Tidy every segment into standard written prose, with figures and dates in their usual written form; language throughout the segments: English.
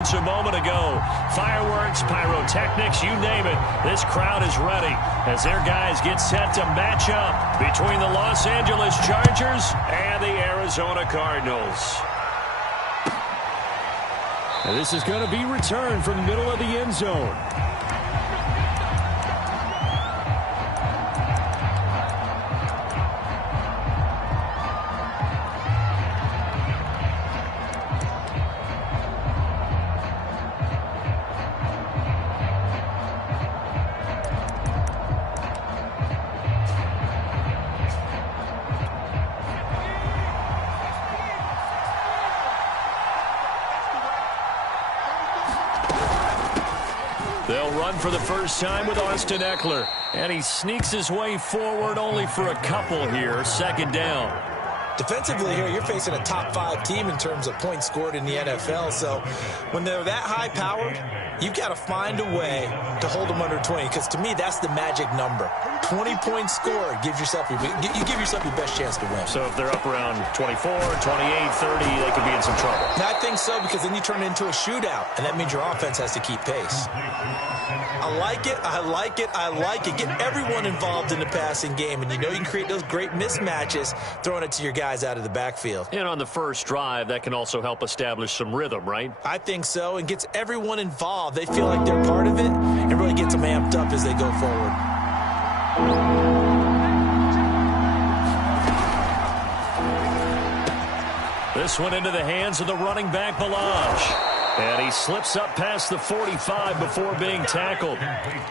A moment ago, fireworks, pyrotechnics, you name it, this crowd is ready as their guys get set to match up between the Los Angeles Chargers and the Arizona Cardinals. And this is going to be returned from the middle of the end zone. They'll run for the first time with Austin Ekeler. And he sneaks his way forward only for a couple here. Second down. Defensively here, you're facing a top 5 team in terms of points scored in the NFL. So when they're that high-powered, you've got to find a way to hold them under 20. Because to me, that's the magic number. 20 points scored gives yourself you give yourself your best chance to win. So if they're up around 24, 28, 30, they could be in some trouble. I think so, because then you turn it into a shootout, and that means your offense has to keep pace. I like it. I like it. I like it. Get everyone involved in the passing game, and you know you can create those great mismatches throwing it to your guys out of the backfield. And on the first drive, that can also help establish some rhythm, right? I think so, and gets everyone involved. They feel like they're part of it, and really gets them amped up as they go forward. This one into the hands of the running back, Ballage. And he slips up past the 45 before being tackled.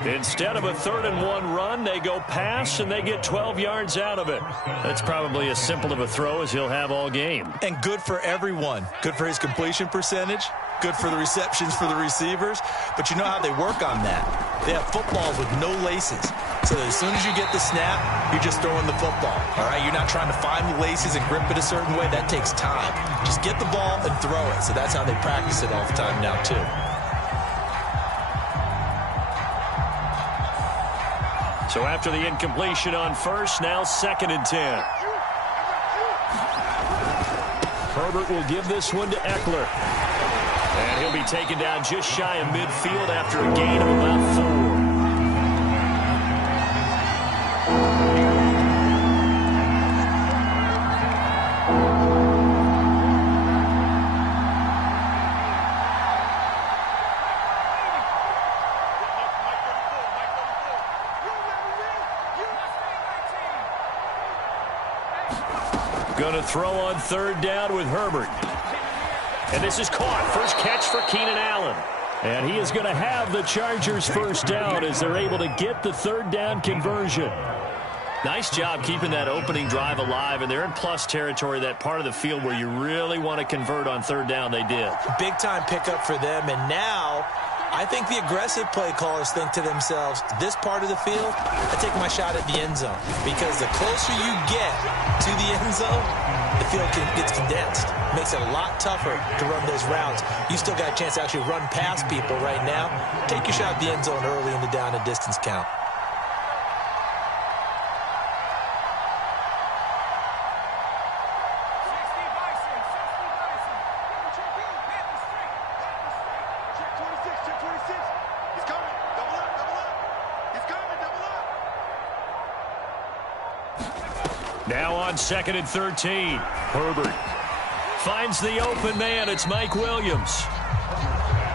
Instead of a 3rd-and-1 run, they go pass, and they get 12 yards out of it. That's probably as simple of a throw as he'll have all game. And good for everyone. Good for his completion percentage. Good for the receptions for the receivers. But you know how they work on that. They have footballs with no laces. So as soon as you get the snap, you're just throwing the football. All right, you're not trying to find the laces and grip it a certain way. That takes time. Just get the ball and throw it. So that's how they practice it all the time now, too. So after the incompletion on first, now 2nd and 10. Herbert will give this one to Ekeler. And he'll be taken down just shy of midfield after a gain of about 4. Going to throw on 3rd down with Herbert. And this is caught. First catch for Keenan Allen. And he is going to have the Chargers first down as they're able to get the 3rd down conversion. Nice job keeping that opening drive alive, and they're in plus territory, that part of the field where you really want to convert on 3rd down. They did. Big-time pickup for them, and now I think the aggressive play callers think to themselves, this part of the field, I take my shot at the end zone. Because the closer you get to the end zone, the field gets condensed. Makes it a lot tougher to run those routes. You still got a chance to actually run past people right now. Take your shot at the end zone early in the down and distance count. Now on 2nd and 13. Herbert finds the open man. It's Mike Williams.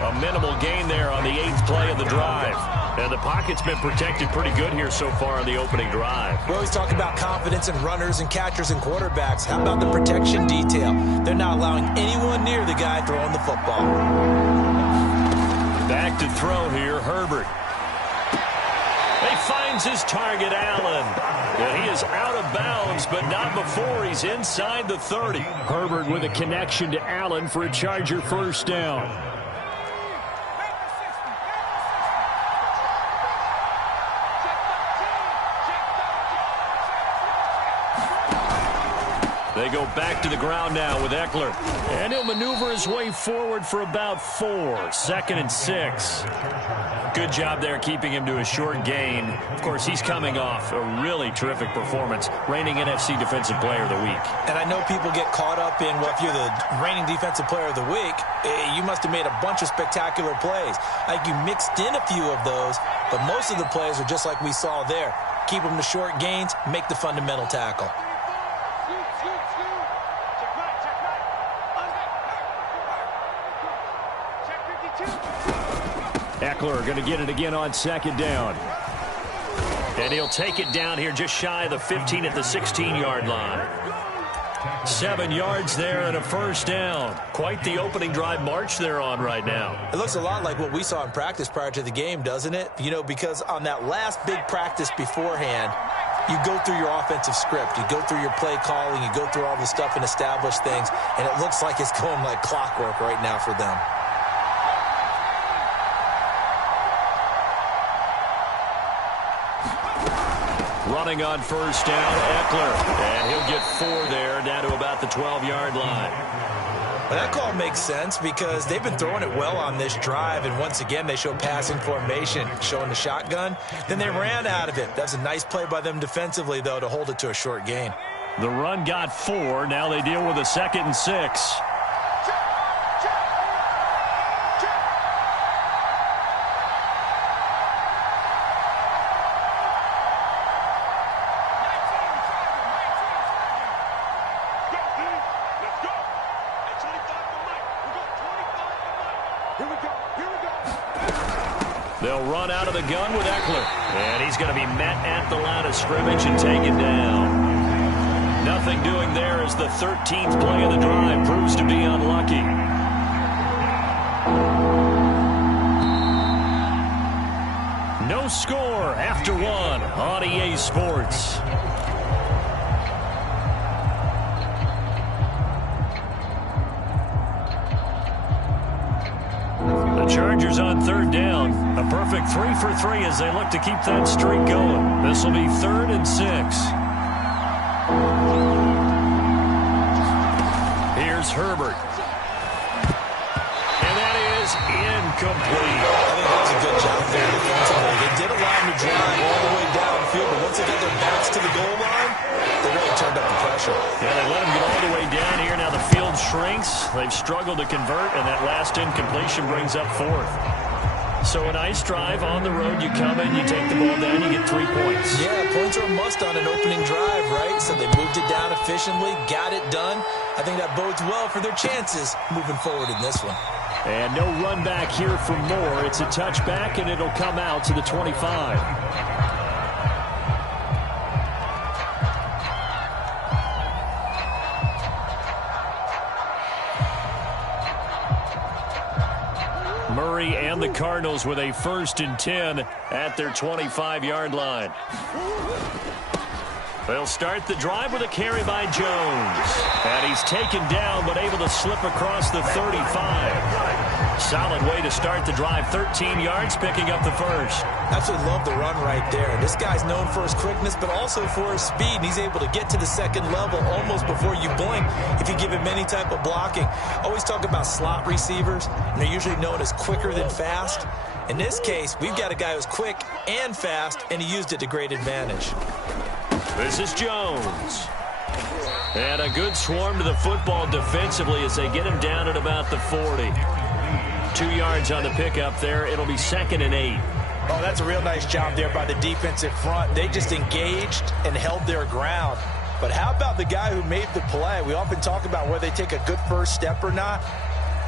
A minimal gain there on the 8th play of the drive. And the pocket's been protected pretty good here so far on the opening drive. We always talk about confidence in runners and catchers and quarterbacks. How about the protection detail? They're not allowing anyone near the guy throwing the football. Back to throw here, Herbert. He finds his target, Allen. And he is out of bounds, but not before he's inside the 30. Herbert with a connection to Allen for a Charger first down. They go back to the ground now with Eckler. And he'll maneuver his way forward for about 4. 2nd and 6. Good job there keeping him to a short gain. Of course, he's coming off a really terrific performance, reigning NFC Defensive Player of the Week. And I know people get caught up in, well, if you're the reigning Defensive Player of the Week, you must have made a bunch of spectacular plays. I think you mixed in a few of those, but most of the plays are just like we saw there. Keep them to short gains, make the fundamental tackle. Eckler going to get it again on 2nd down. And he'll take it down here just shy of the 15 at the 16-yard line. 7 yards there and a 1st down. Quite the opening drive march they're on right now. It looks a lot like what we saw in practice prior to the game, doesn't it? You know, because on that last big practice beforehand, you go through your offensive script. You go through your play calling. You go through all the stuff and establish things. And it looks like it's going like clockwork right now for them. Running on 1st down, Eckler. And he'll get 4 there, down to about the 12-yard line. Well, that call makes sense because they've been throwing it well on this drive, and once again they show passing formation, showing the shotgun. Then they ran out of it. That's a nice play by them defensively, though, to hold it to a short gain. The run got 4. Now they deal with a 2nd and 6. They'll run out of the gun with Eckler. And he's going to be met at the line of scrimmage and taken down. Nothing doing there as the 13th play of the drive proves to be unlucky. No score after 1 on EA Sports. The Chargers on 3rd down. A perfect 3 for 3 as they look to keep that streak going. This will be 3rd and 6. Here's Herbert. And that is incomplete. I think that was a good job there defensively. They did allow him to drive all the way downfield, but once they got their backs to the goal line, they really turned up the pressure. Yeah, they let him get all the way down here. Now the field shrinks. They've struggled to convert, and that last incompletion brings up 4th. So a nice drive on the road. You come in, you take the ball down, you get 3 points. Yeah, points are a must on an opening drive, right? So they moved it down efficiently, got it done. I think that bodes well for their chances moving forward in this one. And no run back here for Moore. It's a touchback, and it'll come out to the 25. Murray and the Cardinals with a 1st and 10 at their 25-yard line. They'll start the drive with a carry by Jones. And he's taken down but able to slip across the 35. Solid way to start the drive. 13 yards, picking up the 1st. Absolutely love the run right there. This guy's known for his quickness but also for his speed. And he's able to get to the 2nd level almost before you blink if you give him any type of blocking. Always talk about slot receivers, and they're usually known as quicker than fast. In this case, we've got a guy who's quick and fast, and he used it to great advantage. This is Jones. And a good swarm to the football defensively as they get him down at about the 40. 2 yards on the pickup there. It'll be 2nd and 8. Oh, that's a real nice job there by the defensive front. They just engaged and held their ground. But how about the guy who made the play? We often talk about whether they take a good first step or not.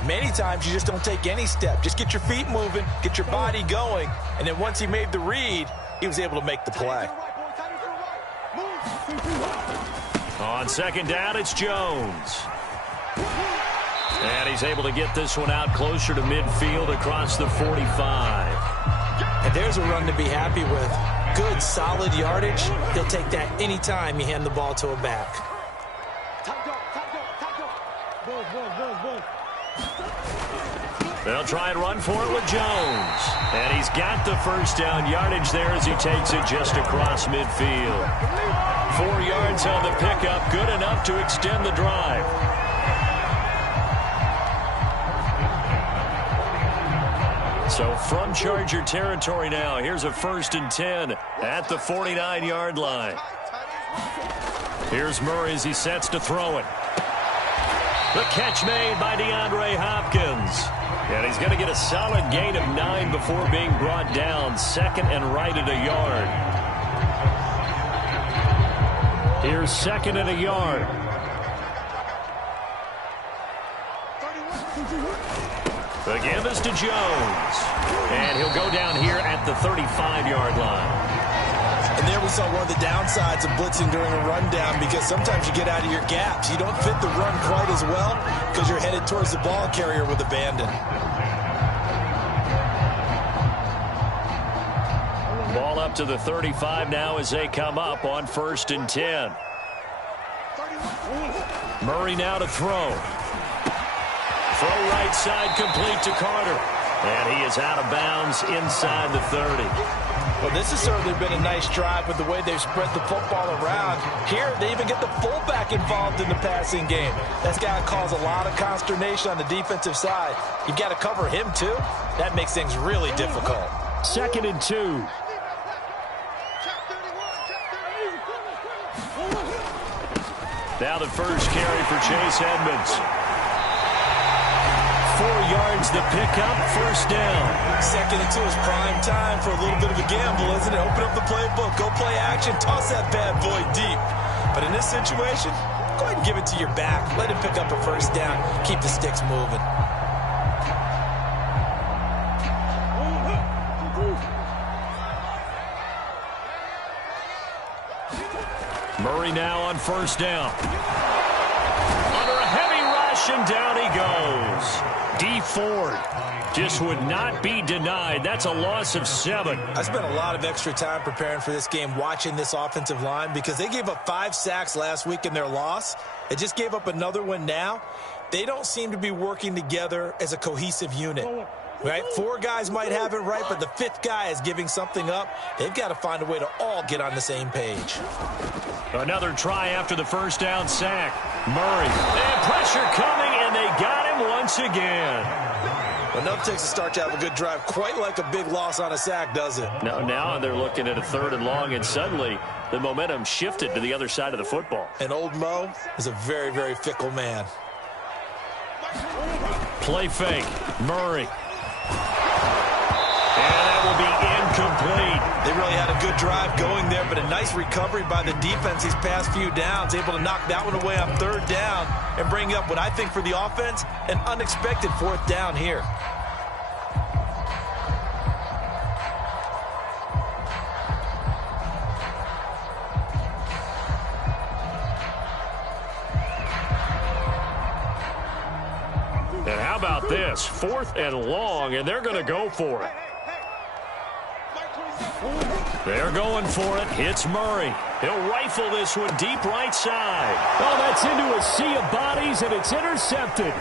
Many times you just don't take any step. Just get your feet moving, get your body going, and then once he made the read, he was able to make the play. On 2nd down, it's Jones. And he's able to get this one out closer to midfield across the 45. And there's a run to be happy with. Good, solid yardage. He'll take that anytime you hand the ball to a back. They'll try and run for it with Jones. And he's got the first down yardage there as he takes it just across midfield. 4 yards on the pickup, good enough to extend the drive. So from Charger territory now, here's a 1st and 10 at the 49-yard line. Here's Murray as he sets to throw it. The catch made by DeAndre Hopkins. And he's going to get a solid gain of 9 before being brought down. 2nd and right at a yard. Here's 2nd and a yard. The give is to Jones. And he'll go down here at the 35-yard line. And there we saw one of the downsides of blitzing during a rundown, because sometimes you get out of your gaps. You don't fit the run quite as well because you're headed towards the ball carrier with abandon. Ball up to the 35 now as they come up on 1st and 10. Murray now to throw. Throw right side complete to Carter. And he is out of bounds inside the 30. Well, this has certainly been a nice drive with the way they've spread the football around. Here, they even get the fullback involved in the passing game. That's got to cause a lot of consternation on the defensive side. You've got to cover him, too. That makes things really difficult. 2nd and 2. Now the first carry for Chase Edmonds. 4 yards the pickup, 1st down. 2nd and 2 is prime time for a little bit of a gamble, isn't it? Open up the playbook, go play action, toss that bad boy deep. But in this situation, go ahead and give it to your back. Let him pick up a 1st down. Keep the sticks moving. Murray now on 1st down. Under a heavy rush, and down he goes. D Ford just would not be denied. That's a loss of 7. I spent a lot of extra time preparing for this game, watching this offensive line, because they gave up 5 sacks last week in their loss. They just gave up another one now. They don't seem to be working together as a cohesive unit. Right? 4 guys might have it right, but the 5th guy is giving something up. They've got to find a way to all get on the same page. Another try after the 1st down sack. Murray. And pressure coming, and they got him once again. Enough takes to start to have a good drive. Quite like a big loss on a sack, does it? Now they're looking at a 3rd and long, and suddenly the momentum shifted to the other side of the football. And old Mo is a very, very fickle man. Play fake. Murray. And that will be incomplete. They really had a good drive going there, but a nice recovery by the defense these past few downs, able to knock that one away on 3rd down and bring up what I think for the offense, an unexpected 4th down here. And how about this? 4th and long, and they're going to go for it. They're going for it. Hits Murray. He'll rifle this one deep right side. Oh, that's into a sea of bodies, and it's intercepted.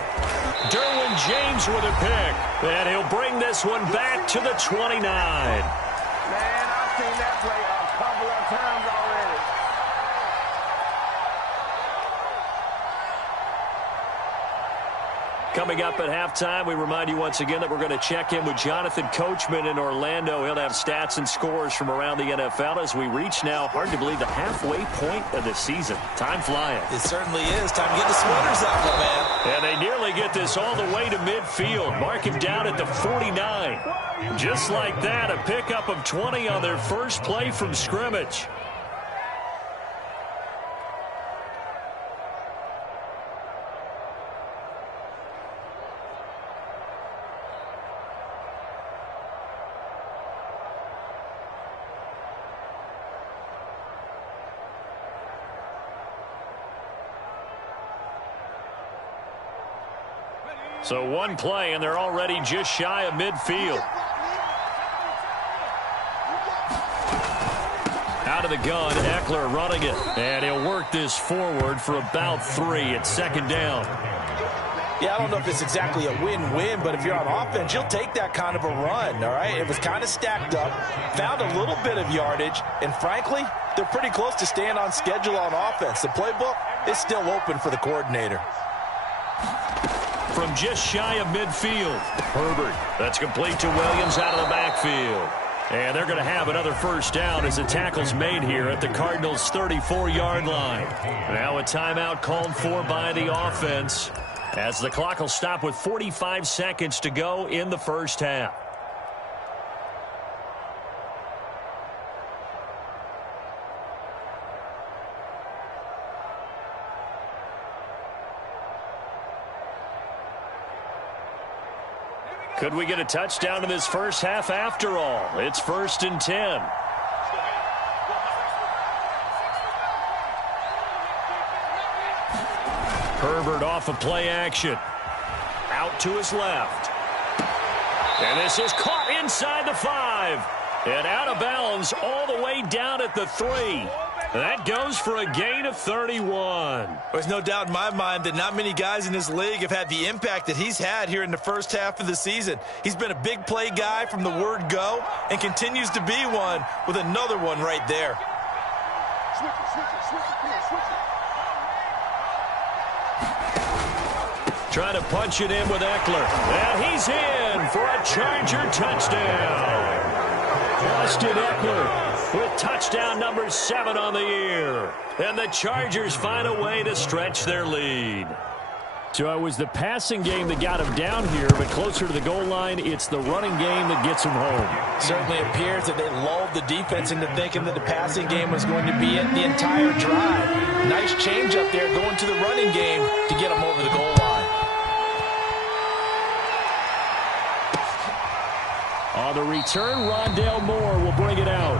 Derwin James with a pick. And he'll bring this one back to the 29. Man, I've seen that play a couple of times already. Coming up at halftime, we remind you once again that we're going to check in with Jonathan Coachman in Orlando. He'll have stats and scores from around the NFL as we reach now, hard to believe, the halfway point of the season. Time flying. It certainly is. Time to get the sweaters out, my man. And they nearly get this all the way to midfield. Mark him down at the 49. Just like that, a pickup of 20 on their first play from scrimmage. So one play, and they're already just shy of midfield. Out of the gun, Eckler running it. And he'll work this forward for about 3 at 2nd down. Yeah, I don't know if it's exactly a win-win, but if you're on offense, you'll take that kind of a run, all right? It was kind of stacked up, found a little bit of yardage, and frankly, they're pretty close to staying on schedule on offense. The playbook is still open for the coordinator. From just shy of midfield, Herbert. That's complete to Williams out of the backfield. And they're going to have another first down as the tackle's made here at the Cardinals' 34-yard line. Now a timeout called for by the offense as the clock will stop with 45 seconds to go in the first half. Could we get a touchdown in this first half after all? It's 1st and 10. Herbert off of play action. Out to his left. And this is caught inside the 5. And out of bounds all the way down at the 3. That goes for a gain of 31. There's no doubt in my mind that not many guys in this league have had the impact that he's had here in the first half of the season. He's been a big play guy from the word go and continues to be one with another one right there. Trying to punch it in with Eckler. And he's in for a Charger touchdown. Austin Eckler with touchdown number 7 on the year. And the Chargers find a way to stretch their lead. So it was the passing game that got him down here, but closer to the goal line, it's the running game that gets him home. Certainly appears that they lulled the defense into thinking that the passing game was going to be it the entire drive. Nice change up there going to the running game to get him over the goal line. On the return, Rondale Moore will bring it out.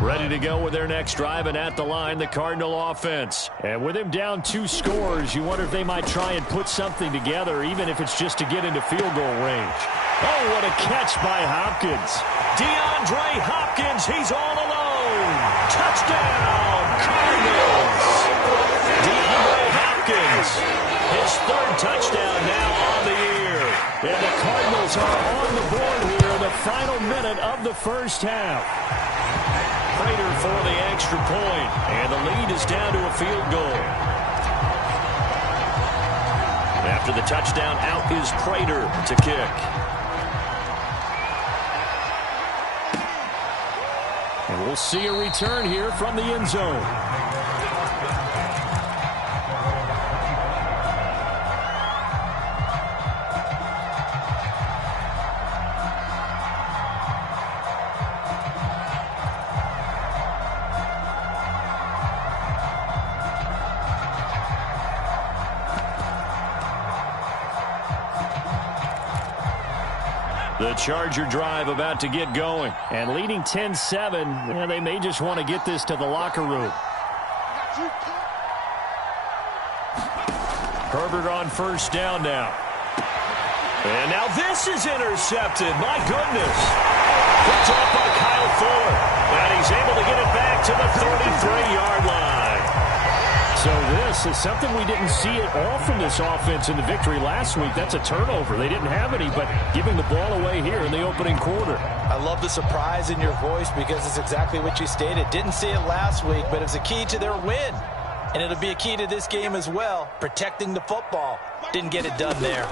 Ready to go with their next drive, and at the line, the Cardinal offense. And with him down 2 scores, you wonder if they might try and put something together, even if it's just to get into field goal range. Oh, what a catch by Hopkins. DeAndre Hopkins, he's all alone. Touchdown, Cardinals. DeAndre Hopkins, his 3rd touchdown now on the year. And the Cardinals are on the board here in the final minute of the first half. Prater for the extra point, and the lead is down to a field goal. After the touchdown, out is Prater to kick. And we'll see a return here from the end zone. The Charger drive about to get going. And leading 10-7, they may just want to get this to the locker room. Herbert on first down now. And now this is intercepted. My goodness. Picked off by Kyle Fuller. And he's able to get it back to the 33-yard line. So this is something we didn't see at all from this offense in the victory last week. That's a turnover. They didn't have any, but giving the ball away here in the opening quarter. I love the surprise in your voice because it's exactly what you stated. Didn't see it last week, but it was a key to their win. And it'll be a key to this game as well, protecting the football. Didn't get it done there.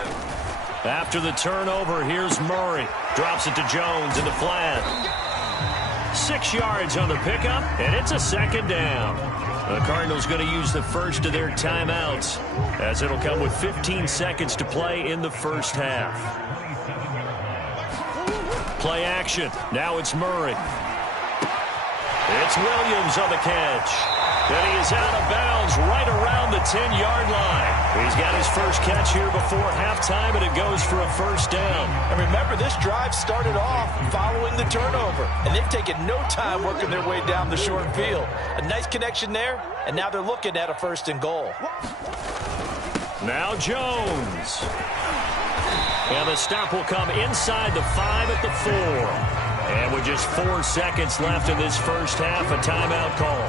After the turnover, here's Murray. Drops it to Jones in the flat. 6 yards on the pickup, and it's a second down. The Cardinals going to use the first of their timeouts, as it'll come with 15 seconds to play in the first half. Play action. Now it's Murray. It's Williams on the catch. And he is out of bounds right around the 10-yard line. He's got his first catch here before halftime, and it goes for a first down. And remember, this drive started off following the turnover, and they've taken no time working their way down the short field. A nice connection there, and now they're looking at a 1st and goal. Now Jones. And the stop will come inside the 5 at the 4. And with just 4 seconds left in this first half, a timeout call.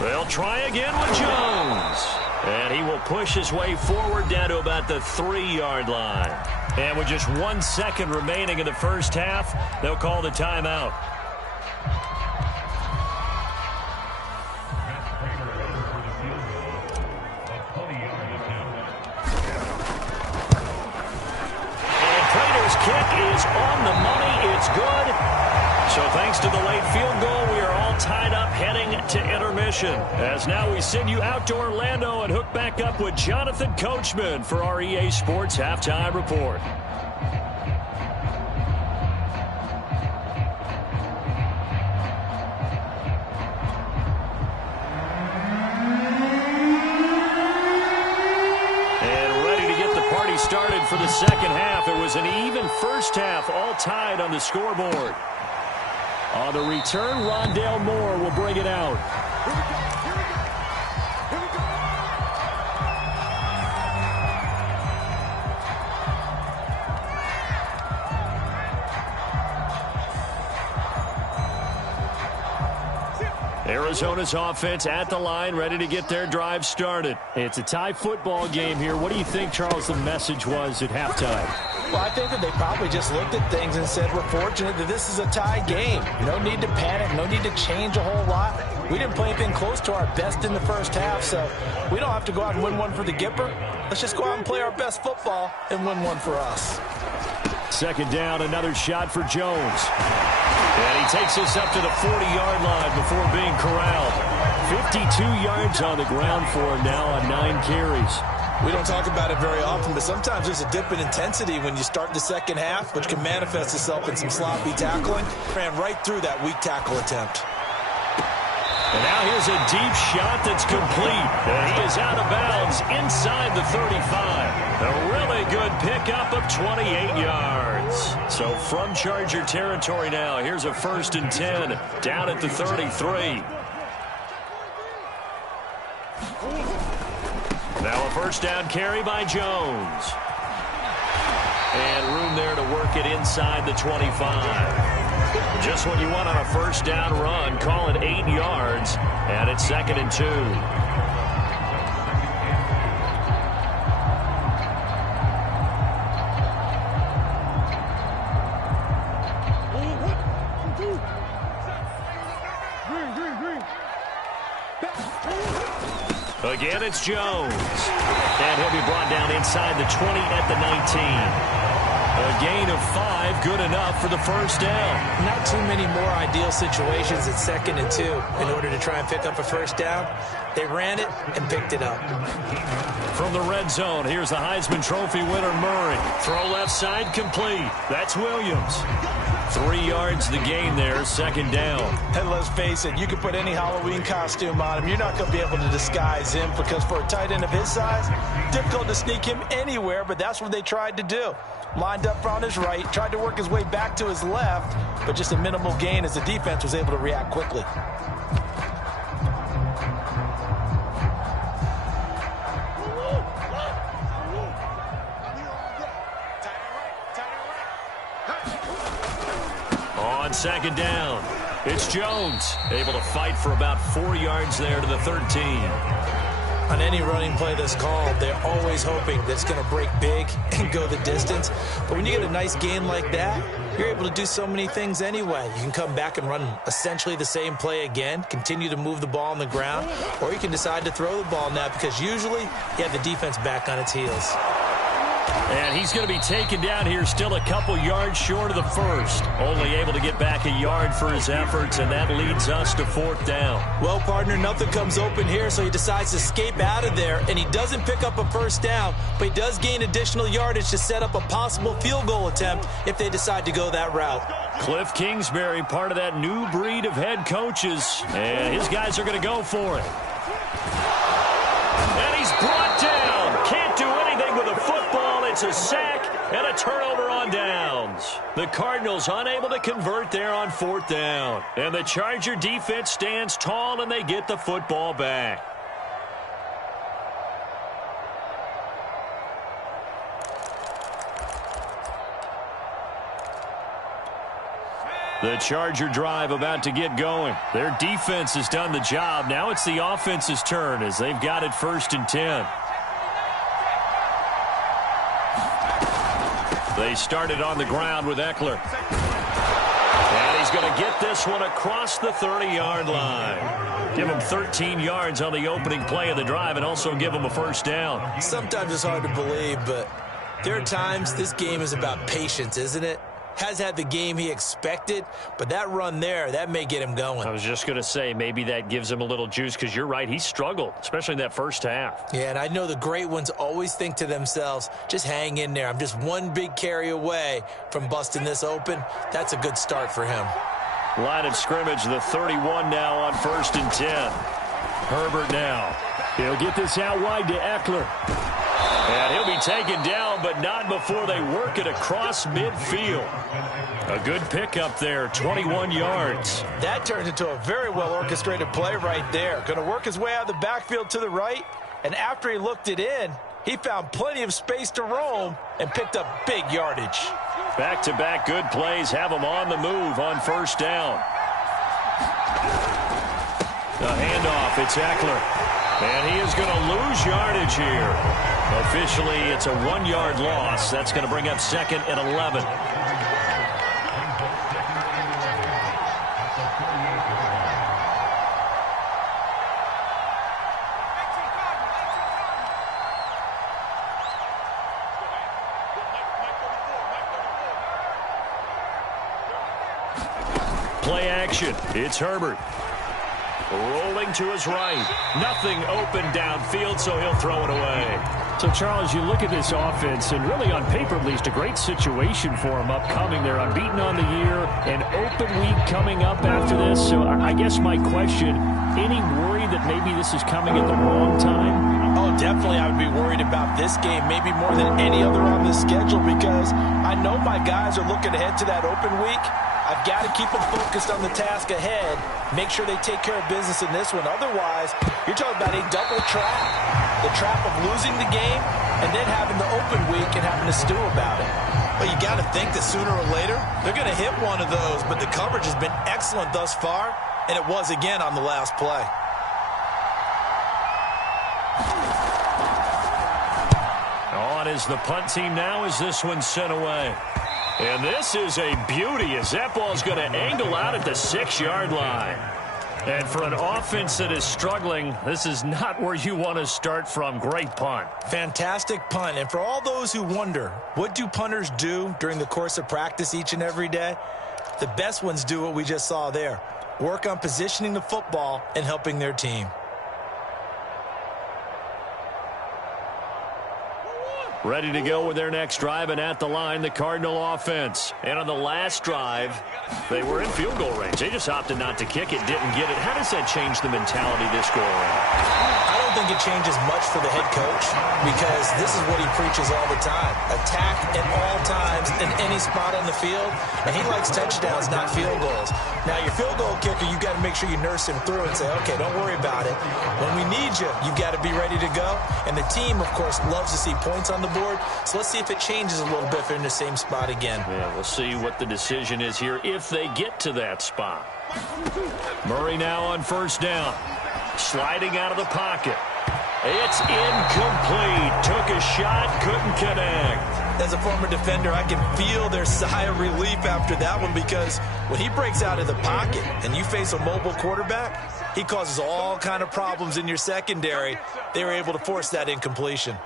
They'll try again with Jones. And he will push his way forward down to about the 3-yard line. And with just 1 second remaining in the first half, they'll call the timeout. And Prater's kick is on the money. It's good. So thanks to the late field goal, we are all tied up heading to intermission. As now we send you out to Orlando and hook back up with Jonathan Coachman for our EA Sports Halftime Report. And ready to get the party started for the second half. It was an even first half, all tied on the scoreboard. On the return, Rondale Moore will bring it out. Arizona's offense at the line, ready to get their drive started. It's a tie football game here. What do you think, Charles, the message was at halftime? Well, I think that they probably just looked at things and said, we're fortunate that this is a tie game. No need to panic, no need to change a whole lot. We didn't play anything close to our best in the first half, so we don't have to go out and win one for the Gipper. Let's just go out and play our best football and win one for us. Second down, another shot for Jones. And he takes us up to the 40-yard line before being corralled. 52 yards on the ground for him now on 9 carries. We don't talk about it very often, but sometimes there's a dip in intensity when you start the second half, which can manifest itself in some sloppy tackling. Ran right through that weak tackle attempt. And now here's a deep shot that's complete. And he is out of bounds inside the 35. A really good pickup of 28 yards. So from Charger territory now, here's a 1st and 10 down at the 33. Now a first down carry by Jones. And room there to work it inside the 25. Just what you want on a first down run. Call it 8 yards. And it's 2nd and 2. Again, it's Jones. And he'll be brought down inside the 20 at the 19. A gain of 5, good enough for the first down. Not too many more ideal situations at 2nd and 2 in order to try and pick up a first down. They ran it and picked it up. From the red zone, here's the Heisman Trophy winner, Murray. Throw left side complete. That's Williams. 3 yards the gain there, 2nd down. And let's face it, you can put any Halloween costume on him. You're not going to be able to disguise him because for a tight end of his size, difficult to sneak him anywhere, but that's what they tried to do. Lined up on his right, tried to work his way back to his left, but just a minimal gain as the defense was able to react quickly. On 2nd down, it's Jones, able to fight for about 4 yards there to the 13. On any running play that's called, they're always hoping that it's going to break big and go the distance. But when you get a nice gain like that, you're able to do so many things anyway. You can come back and run essentially the same play again, continue to move the ball on the ground, or you can decide to throw the ball now because usually you have the defense back on its heels. And he's going to be taken down here still a couple yards short of the first. Only able to get back a yard for his efforts, and that leads us to 4th down. Well, partner, nothing comes open here, so he decides to escape out of there, and he doesn't pick up a first down, but he does gain additional yardage to set up a possible field goal attempt if they decide to go that route. Cliff Kingsbury, part of that new breed of head coaches, and his guys are going to go for it. And he's brought down. Can't do anything with a football. It's a sack and a turnover on downs. The Cardinals unable to convert there on 4th down. And the Charger defense stands tall, and they get the football back. The Charger drive about to get going. Their defense has done the job. Now it's the offense's turn as they've got it 1st and 10. They started on the ground with Eckler. And he's going to get this one across the 30-yard line. Give him 13 yards on the opening play of the drive and also give him a first down. Sometimes it's hard to believe, but there are times this game is about patience, isn't it? Has had the game he expected, but that run there, that may get him going. I was just going to say, maybe that gives him a little juice, because you're right, he struggled, especially in that first half. Yeah, and I know the great ones always think to themselves, just hang in there. I'm just one big carry away from busting this open. That's a good start for him. Line of scrimmage, the 31 now on 1st and 10. Herbert now. He'll get this out wide to Eckler. And he'll be taken down, but not before they work it across midfield. A good pickup there, 21 yards. That turned into a very well-orchestrated play right there. Going to work his way out of the backfield to the right, and after he looked it in, he found plenty of space to roam and picked up big yardage. Back-to-back good plays have him on the move on 1st down. The handoff, it's Eckler. And he is going to lose yardage here. Officially, it's a 1-yard loss. That's going to bring up 2nd and 11. Play action. It's Herbert. Rolling to his right. Nothing open downfield, so he'll throw it away. So, Charles, you look at this offense, and really on paper at least, a great situation for them upcoming. They're unbeaten on the year, an open week coming up after this. So I guess my question, any worry that maybe this is coming at the wrong time? Oh, definitely I would be worried about this game, maybe more than any other on the schedule, because I know my guys are looking ahead to that open week. I've got to keep them focused on the task ahead, make sure they take care of business in this one. Otherwise, you're talking about a double trap. The trap of losing the game and then having the open week and having to stew about it. Well, you got to think that sooner or later, they're going to hit one of those, but the coverage has been excellent thus far, and it was again on the last play. On is the punt team now as this one's sent away. And this is a beauty as that ball's going to angle out at the 6-yard line. And for an offense that is struggling, this is not where you want to start from. Great punt. Fantastic punt. And for all those who wonder, what do punters do during the course of practice each and every day? The best ones do what we just saw there. Work on positioning the football and helping their team. Ready to go with their next drive, and at the line, the Cardinal offense. And on the last drive, they were in field goal range. They just opted not to kick it, didn't get it. How does that change the mentality this go around? I don't think it changes much for the head coach, because this is what he preaches all the time. Attack at all times in any spot on the field, and he likes touchdowns, not field goals. Now, your field goal kicker, you've got to make sure you nurse him through and say, okay, don't worry about it. When we need you, you've got to be ready to go. And the team, of course, loves to see points on the board. So let's see if it changes a little bit if they're in the same spot again. Yeah, we'll see what the decision is here if they get to that spot. Murray now on 1st down. Sliding out of the pocket. It's incomplete. Took a shot, couldn't connect. As a former defender, I can feel their sigh of relief after that one, because when he breaks out of the pocket and you face a mobile quarterback, he causes all kind of problems in your secondary. They were able to force that incompletion.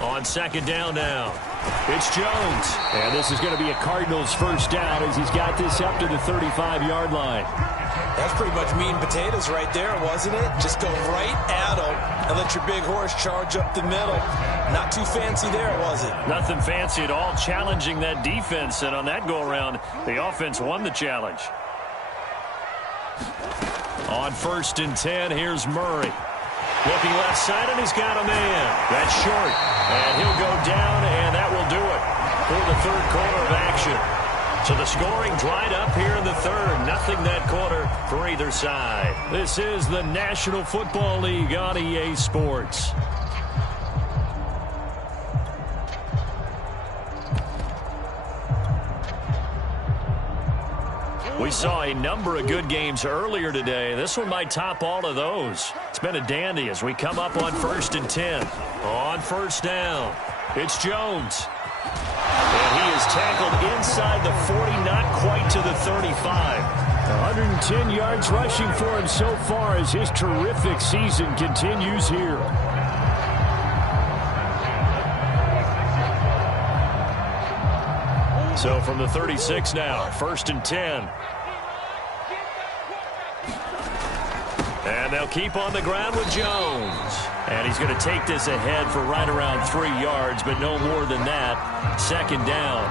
On second down now, it's Jones. And this is going to be a Cardinals first down as he's got this up to the 35-yard line. That's pretty much meat and potatoes right there, wasn't it? Just go right at them and let your big horse charge up the middle. Not too fancy there, was it? Nothing fancy at all, challenging that defense. And on that go-around, the offense won the challenge. On 1st and 10, here's Murray. Looking left side, and he's got a man. That's short. And he'll go down, and that will do it for the third quarter of action. So the scoring dried up here in the third. Nothing that quarter for either side. This is the National Football League on EA Sports. We saw a number of good games earlier today. This one might top all of those. It's been a dandy as we come up on 1st and 10. On first down, it's Jones. And he is tackled inside the 40, not quite to the 35. 110 yards rushing for him so far as his terrific season continues here. So from the 36 now, 1st and 10. And they'll keep on the ground with Jones. And he's going to take this ahead for right around 3 yards, but no more than that. 2nd down.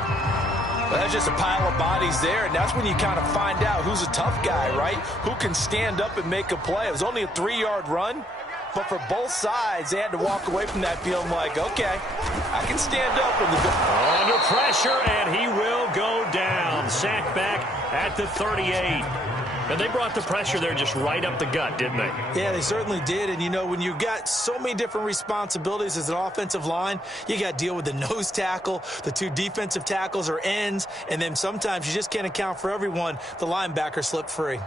Well, that's just a pile of bodies there, and that's when you kind of find out who's a tough guy, right? Who can stand up and make a play. It was only a 3-yard run, but for both sides, they had to walk away from that feeling like, okay, I can stand up. Under pressure, and he will go down. Sacked back at the 38. And they brought the pressure there just right up the gut, didn't they? Yeah, they certainly did. And, you know, when you've got so many different responsibilities as an offensive line, you got to deal with the nose tackle, the 2 defensive tackles or ends, and then sometimes you just can't account for everyone. The linebacker slipped free.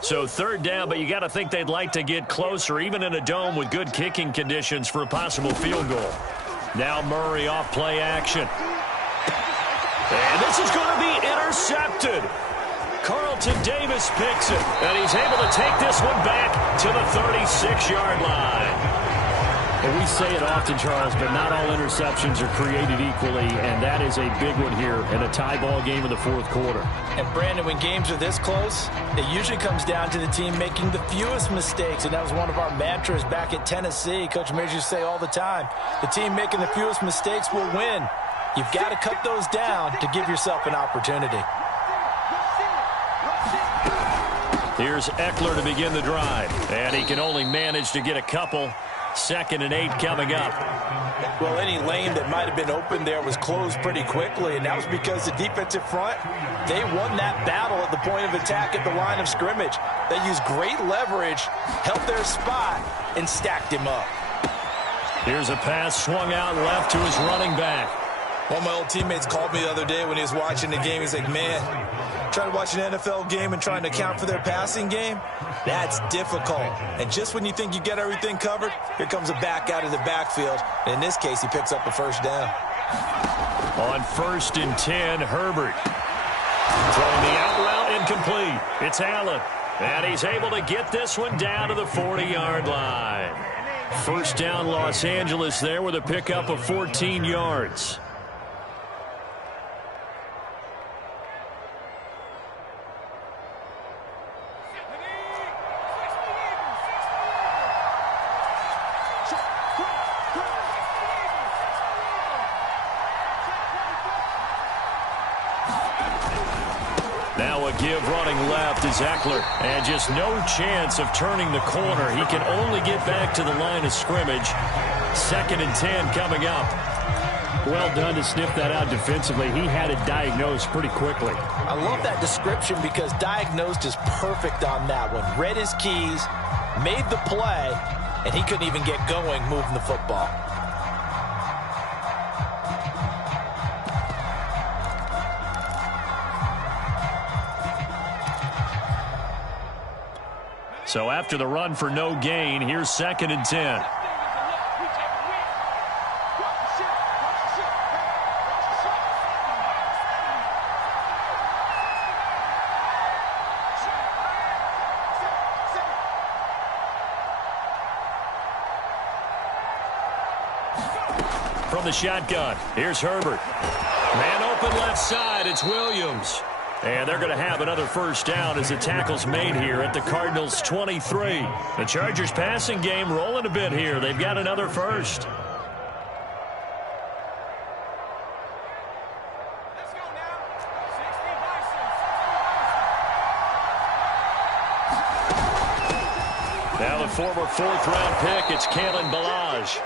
So 3rd down, but you got to think they'd like to get closer, even in a dome with good kicking conditions for a possible field goal. Now Murray off play action. And this is going to be intercepted. Carlton Davis picks it, and he's able to take this one back to the 36-yard line. Well, we say it often, Charles, but not all interceptions are created equally, and that is a big one here in a tie ball game in the 4th quarter. And, Brandon, when games are this close, it usually comes down to the team making the fewest mistakes, and that was one of our mantras back at Tennessee. Coach Majors used to say all the time, the team making the fewest mistakes will win. You've got to cut those down to give yourself an opportunity. Here's Eckler to begin the drive, and he can only manage to get a couple. 2nd and 8 coming up. Well, any lane that might have been open there was closed pretty quickly, and that was because the defensive front, they won that battle at the point of attack at the line of scrimmage. They used great leverage, held their spot, and stacked him up. Here's a pass swung out left to his running back. One of my old teammates called me the other day when he was watching the game. He's like, man, trying to watch an NFL game and trying to account for their passing game, that's difficult. And just when you think you get everything covered, here comes a back out of the backfield. And in this case, he picks up a first down. On 1st and 10, Herbert. Throwing the out route incomplete. It's Allen. And he's able to get this one down to the 40-yard line. First down, Los Angeles there with a pickup of 14 yards. Now a give running left is Eckler. And just no chance of turning the corner. He can only get back to the line of scrimmage. 2nd and 10 coming up. Well done to sniff that out defensively. He had it diagnosed pretty quickly. I love that description because diagnosed is perfect on that one. Read his keys, made the play, and he couldn't even get going moving the football. So after the run for no gain, here's 2nd and 10. from the shotgun. Here's Herbert. Man open left side. It's Williams. And they're going to have another first down as the tackle's made here at the Cardinals' 23. The Chargers passing game rolling a bit here. They've got another first. Now the former fourth-round pick, it's Kalen Ballage.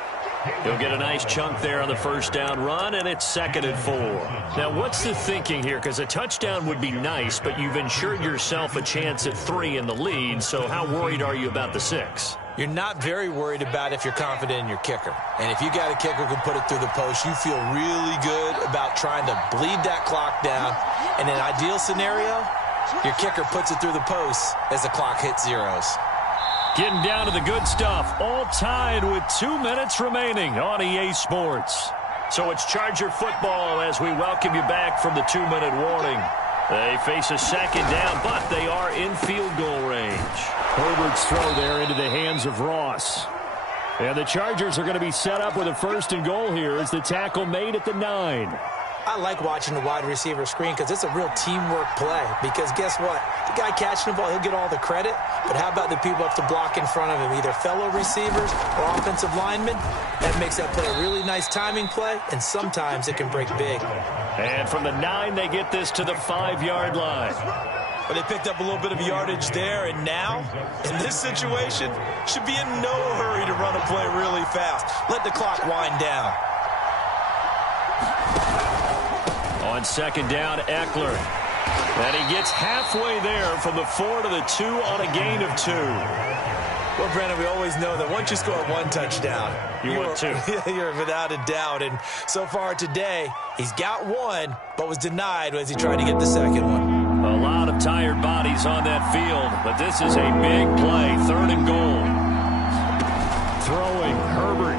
He'll get a nice chunk there on the first down run, and it's 2nd and 4. Now, what's the thinking here? Because a touchdown would be nice, but you've ensured yourself a chance at 3 in the lead, so how worried are you about the 6? You're not very worried about if you're confident in your kicker. And if you got a kicker who can put it through the post, you feel really good about trying to bleed that clock down. In an ideal scenario, your kicker puts it through the post as the clock hits zeros. Getting down to the good stuff, all tied with 2 minutes remaining on EA Sports. So it's Charger football as we welcome you back from the 2-minute warning. They face a second down, but they are in field goal range. Herbert's throw there into the hands of Ross. And the Chargers are going to be set up with a 1st and goal here as the tackle made at the 9. I like watching the wide receiver screen because it's a real teamwork play. Because guess what? The guy catching the ball, he'll get all the credit. But how about the people up to block in front of him, either fellow receivers or offensive linemen? That makes that play a really nice timing play, and sometimes it can break big. And from the 9, they get this to the 5-yard line. But they picked up a little bit of yardage there, and now, in this situation, should be in no hurry to run a play really fast. Let the clock wind down. On 2nd down, Eckler. And he gets halfway there from the 4 to the 2 on a gain of 2. Well, Brandon, we always know that once you score 1 touchdown, you want 2. You're without a doubt. And so far today, he's got 1, but was denied as he tried to get the 2nd one. A lot of tired bodies on that field, but this is a big play. 3rd and goal. Throwing, Herbert.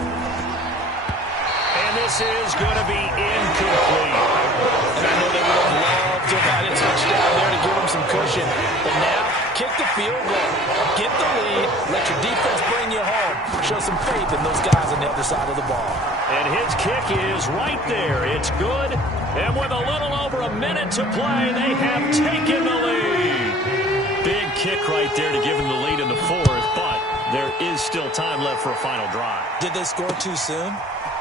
And this is going to be incomplete. And I know they would have loved to have had a touchdown there to give them some cushion. But now, kick the field goal. Get the lead. Let your defense bring you home. Show some faith in those guys on the other side of the ball. And his kick is right there. It's good. And with a little over a minute to play, they have taken the lead. Big kick right there to give them the lead in the 4th, but there is still time left for a final drive. Did they score too soon?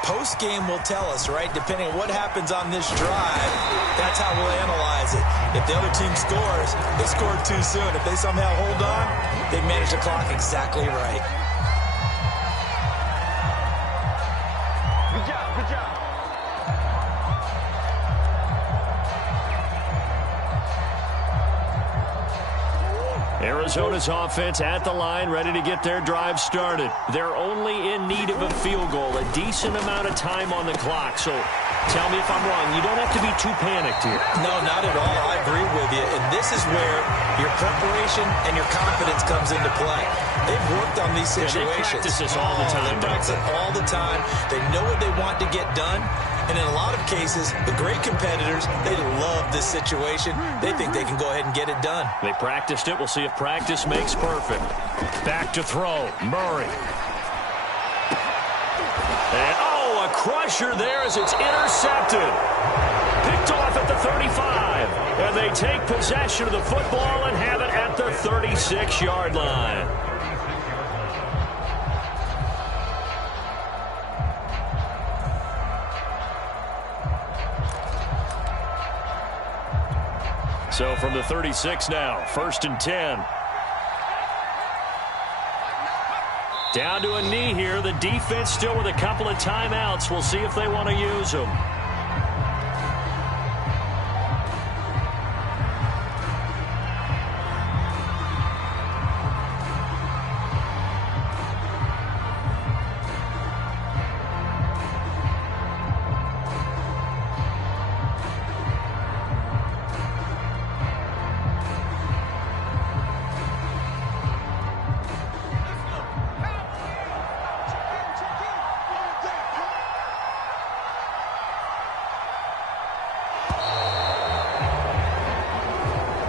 Post-game will tell us, right? Depending on what happens on this drive, that's how we'll analyze it. If the other team scores, they scored too soon. If they somehow hold on, they manage the clock exactly right. Good job, good job. Arizona's offense at the line, ready to get their drive started. They're only in need of a field goal, a decent amount of time on the clock. So tell me if I'm wrong. You don't have to be too panicked here. No, not at all. I agree with you. And this is where your preparation and your confidence comes into play. They've worked on these situations. They practice this all the time. They practice it all the time. They know what they want to get done. And in a lot of cases, the great competitors, they love this situation. They think they can go ahead and get it done. They practiced it. We'll see if practice makes perfect. Back to throw. Murray. And, a crusher there as it's intercepted. Picked off at the 35. And they take possession of the football and have it at the 36-yard line. So from the 36 now, 1st and 10. Down to a knee here. The defense still with a couple of timeouts. We'll see if they want to use them.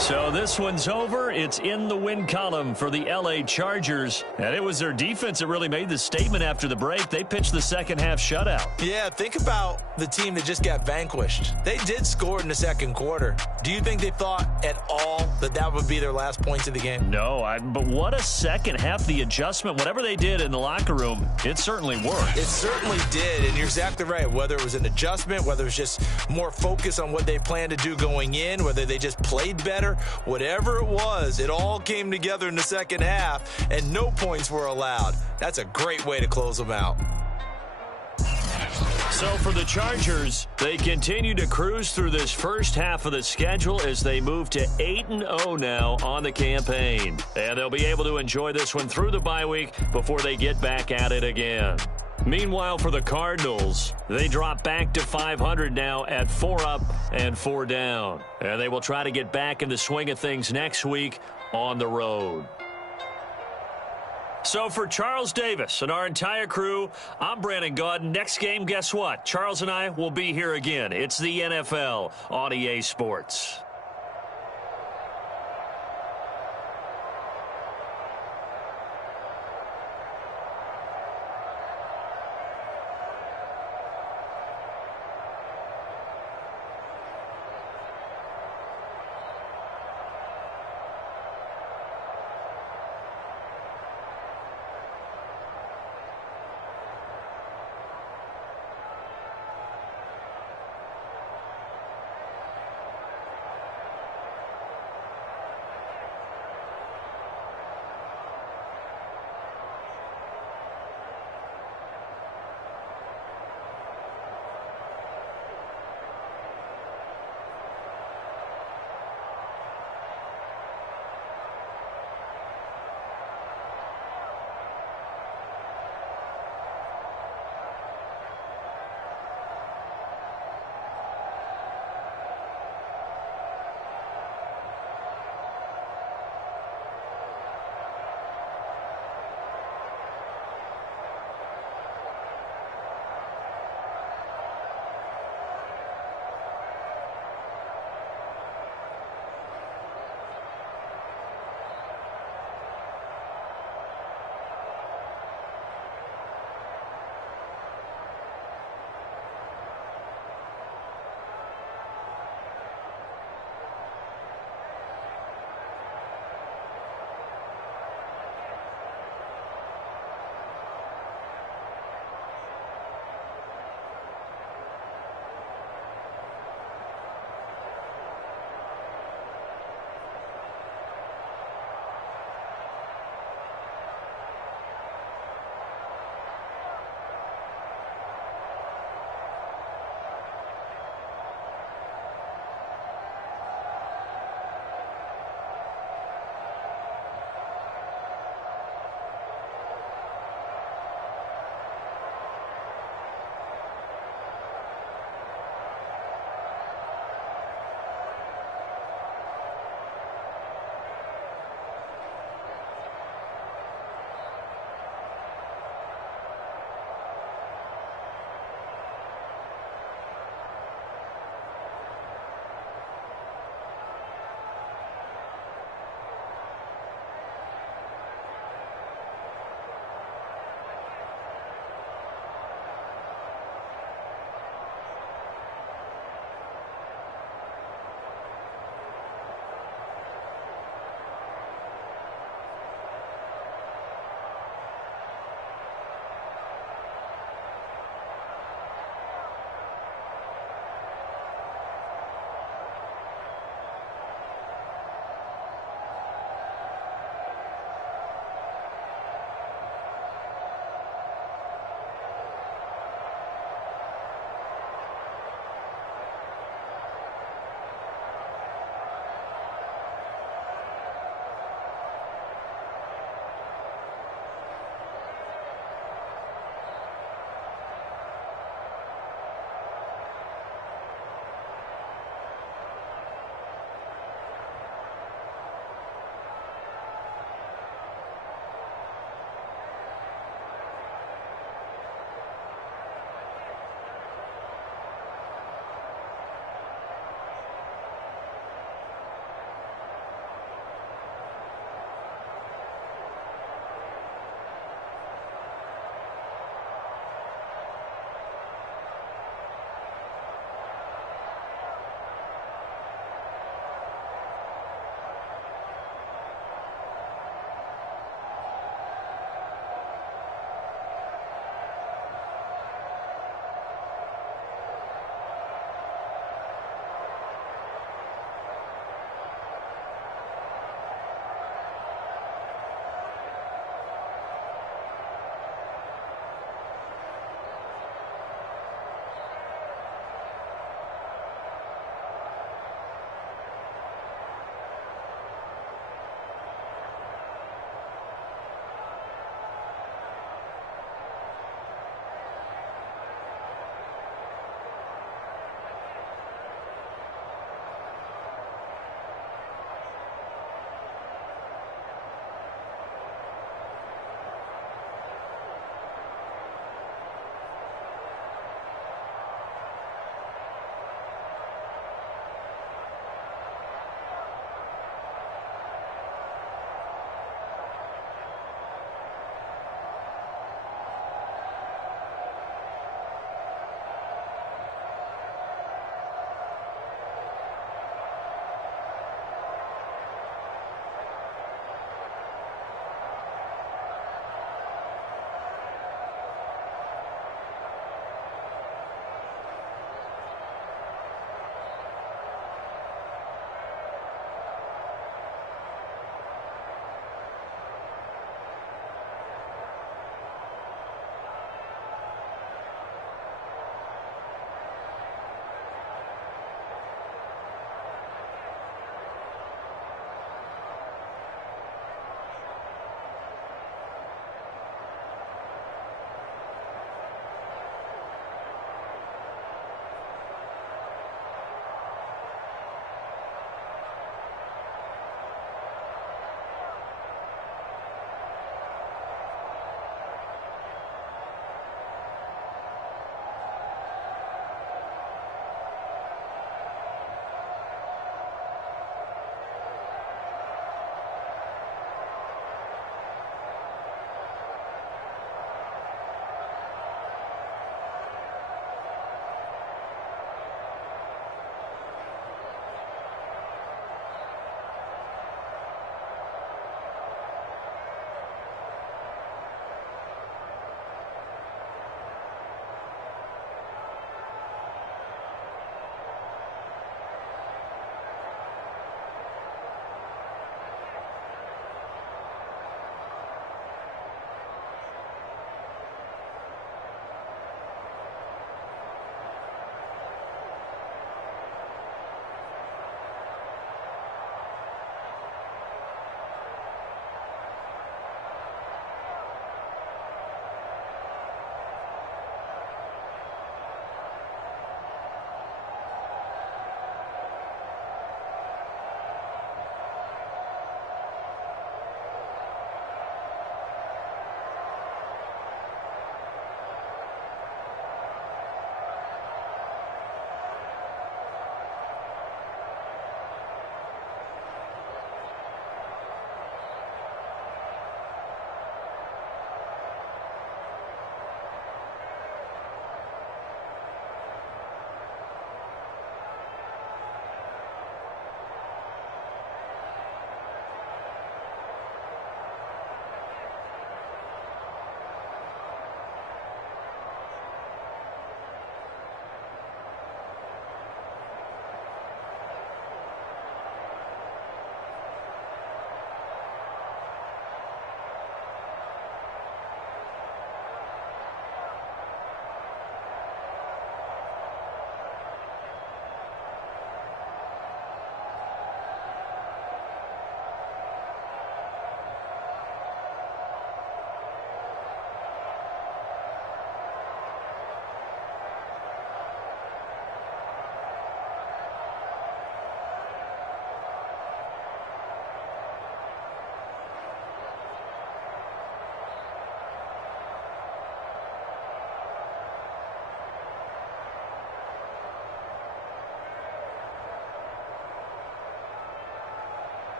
So this one's over. It's in the win column for the L.A. Chargers. And it was their defense that really made the statement after the break. They pitched the second-half shutout. Yeah, think about the team that just got vanquished. They did score in the second quarter. Do you think they thought at all that that would be their last points of the game? No, but what a second half. The adjustment, whatever they did in the locker room, it certainly worked. It certainly did, and you're exactly right. Whether it was an adjustment, whether it was just more focus on what they planned to do going in, whether they just played better, whatever it was, it all came together in the second half, and no points were allowed. That's a great way to close them out. So for the Chargers, they continue to cruise through this first half of the schedule as they move to 8-0 now on the campaign. And they'll be able to enjoy this one through the bye week before they get back at it again. Meanwhile, for the Cardinals, they drop back to 500 now at 4 up and 4 down. And they will try to get back in the swing of things next week on the road. So for Charles Davis and our entire crew, I'm Brandon Gaudin. Next game, guess what? Charles and I will be here again. It's the NFL on EA Sports.